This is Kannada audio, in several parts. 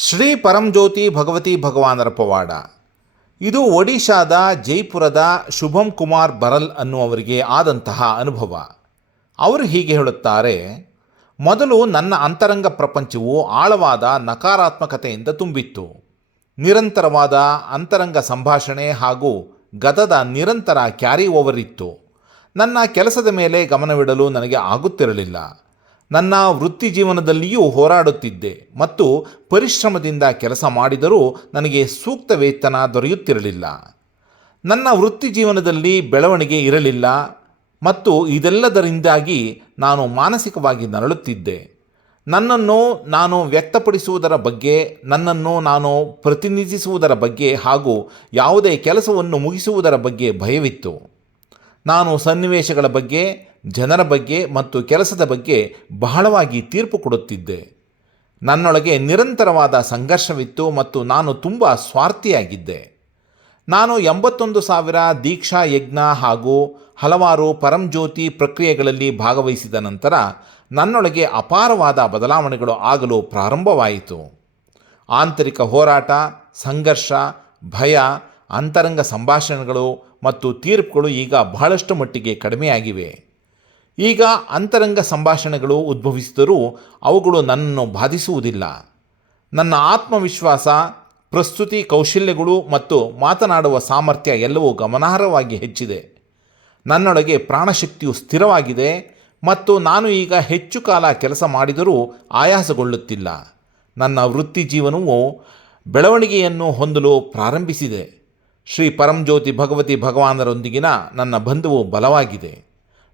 ಶ್ರೀ ಪರಂಜ್ಯೋತಿ ಭಗವತಿ ಭಗವಾನರ ಪವಾಡ. ಇದು ಒಡಿಶಾದ ಜೈಪುರದ ಶುಭಂ ಕುಮಾರ್ ಬರಲ್ ಅನ್ನುವರಿಗೆ ಆದಂತಹ ಅನುಭವ. ಅವರು ಹೀಗೆ ಹೇಳುತ್ತಾರೆ, ಮೊದಲು ನನ್ನ ಅಂತರಂಗ ಪ್ರಪಂಚವು ಆಳವಾದ ನಕಾರಾತ್ಮಕತೆಯಿಂದ ತುಂಬಿತ್ತು. ನಿರಂತರವಾದ ಅಂತರಂಗ ಸಂಭಾಷಣೆ ಹಾಗೂ ಗದದ ನಿರಂತರ ಕ್ಯಾರಿ ಓವರ್ ಇತ್ತು. ನನ್ನ ಕೆಲಸದ ಮೇಲೆ ಗಮನವಿಡಲು ನನಗೆ ಆಗುತ್ತಿರಲಿಲ್ಲ. ನನ್ನ ವೃತ್ತಿ ಜೀವನದಲ್ಲಿಯೂ ಹೋರಾಡುತ್ತಿದ್ದೆ ಮತ್ತು ಪರಿಶ್ರಮದಿಂದ ಕೆಲಸ ಮಾಡಿದರೂ ನನಗೆ ಸೂಕ್ತ ವೇತನ ದೊರೆಯುತ್ತಿರಲಿಲ್ಲ. ನನ್ನ ವೃತ್ತಿ ಜೀವನದಲ್ಲಿ ಬೆಳವಣಿಗೆ ಇರಲಿಲ್ಲ ಮತ್ತು ಇದೆಲ್ಲದರಿಂದಾಗಿ ನಾನು ಮಾನಸಿಕವಾಗಿ ನರಳುತ್ತಿದ್ದೆ. ನನ್ನನ್ನು ನಾನು ವ್ಯಕ್ತಪಡಿಸುವುದರ ಬಗ್ಗೆ, ನನ್ನನ್ನು ನಾನು ಪ್ರತಿನಿಧಿಸುವುದರ ಬಗ್ಗೆ ಹಾಗೂ ಯಾವುದೇ ಕೆಲಸವನ್ನು ಮುಗಿಸುವುದರ ಬಗ್ಗೆ ಭಯವಿತ್ತು. ನಾನು ಸನ್ನಿವೇಶಗಳ ಬಗ್ಗೆ ಜನರ ಬಗ್ಗೆ ಮತ್ತು ಕೆಲಸದ ಬಗ್ಗೆ ಬಹಳವಾಗಿ ತೀರ್ಪು ಕೊಡುತ್ತಿದ್ದೆ. ನನ್ನೊಳಗೆ ನಿರಂತರವಾದ ಸಂಘರ್ಷವಿತ್ತು ಮತ್ತು ನಾನು ತುಂಬ ಸ್ವಾರ್ಥಿಯಾಗಿದ್ದೆ. ನಾನು ಎಂಬತ್ತೊಂದು ಸಾವಿರ ದೀಕ್ಷಾ ಯಜ್ಞ ಹಾಗೂ ಹಲವಾರು ಪರಂಜ್ಯೋತಿ ಪ್ರಕ್ರಿಯೆಗಳಲ್ಲಿ ಭಾಗವಹಿಸಿದ ನಂತರ ನನ್ನೊಳಗೆ ಅಪಾರವಾದ ಬದಲಾವಣೆಗಳು ಆಗಲು ಪ್ರಾರಂಭವಾಯಿತು. ಆಂತರಿಕ ಹೋರಾಟ, ಸಂಘರ್ಷ, ಭಯ, ಅಂತರಂಗ ಸಂಭಾಷಣೆಗಳು ಮತ್ತು ತೀರ್ಪುಗಳು ಈಗ ಬಹಳಷ್ಟು ಮಟ್ಟಿಗೆ ಕಡಿಮೆಯಾಗಿವೆ. ಈಗ ಅಂತರಂಗ ಸಂಭಾಷಣೆಗಳು ಉದ್ಭವಿಸಿದರೂ ಅವುಗಳು ನನ್ನನ್ನು ಬಾಧಿಸುವುದಿಲ್ಲ. ನನ್ನ ಆತ್ಮವಿಶ್ವಾಸ, ಪ್ರಸ್ತುತಿ ಕೌಶಲ್ಯಗಳು ಮತ್ತು ಮಾತನಾಡುವ ಸಾಮರ್ಥ್ಯ ಎಲ್ಲವೂ ಗಮನಾರ್ಹವಾಗಿ ಹೆಚ್ಚಿದೆ. ನನ್ನೊಳಗೆ ಪ್ರಾಣಶಕ್ತಿಯು ಸ್ಥಿರವಾಗಿದೆ ಮತ್ತು ನಾನು ಈಗ ಹೆಚ್ಚು ಕಾಲ ಕೆಲಸ ಮಾಡಿದರೂ ಆಯಾಸಗೊಳ್ಳುತ್ತಿಲ್ಲ. ನನ್ನ ವೃತ್ತಿ ಜೀವನವು ಬೆಳವಣಿಗೆಯನ್ನು ಹೊಂದಲು ಪ್ರಾರಂಭಿಸಿದೆ. ಶ್ರೀ ಪರಂಜ್ಯೋತಿ ಭಗವತಿ ಭಗವಾನರೊಂದಿಗಿನ ನನ್ನ ಬಂಧುವು ಬಲವಾಗಿದೆ.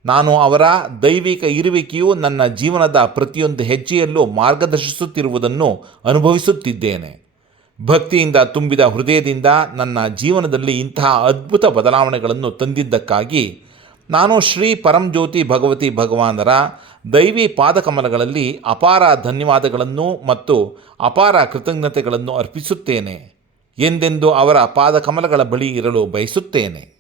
ನಾನು ಅವರ ದೈವಿಕ ಇರುವಿಕೆಯು ನನ್ನ ಜೀವನದ ಪ್ರತಿಯೊಂದು ಹೆಜ್ಜೆಯಲ್ಲೂ ಮಾರ್ಗದರ್ಶಿಸುತ್ತಿರುವುದನ್ನು ಅನುಭವಿಸುತ್ತಿದ್ದೇನೆ. ಭಕ್ತಿಯಿಂದ ತುಂಬಿದ ಹೃದಯದಿಂದ ನನ್ನ ಜೀವನದಲ್ಲಿ ಇಂತಹ ಅದ್ಭುತ ಬದಲಾವಣೆಗಳನ್ನು ತಂದಿದ್ದಕ್ಕಾಗಿ ನಾನು ಶ್ರೀ ಪರಂಜ್ಯೋತಿ ಭಗವತಿ ಭಗವಾನರ ದೈವಿ ಪಾದಕಮಲಗಳಲ್ಲಿ ಅಪಾರ ಧನ್ಯವಾದಗಳನ್ನು ಮತ್ತು ಅಪಾರ ಕೃತಜ್ಞತೆಗಳನ್ನು ಅರ್ಪಿಸುತ್ತೇನೆ ಎಂದೆಂದು ಅವರ ಪಾದಕಮಲಗಳ ಬಳಿ ಇರಲು ಬಯಸುತ್ತೇನೆ.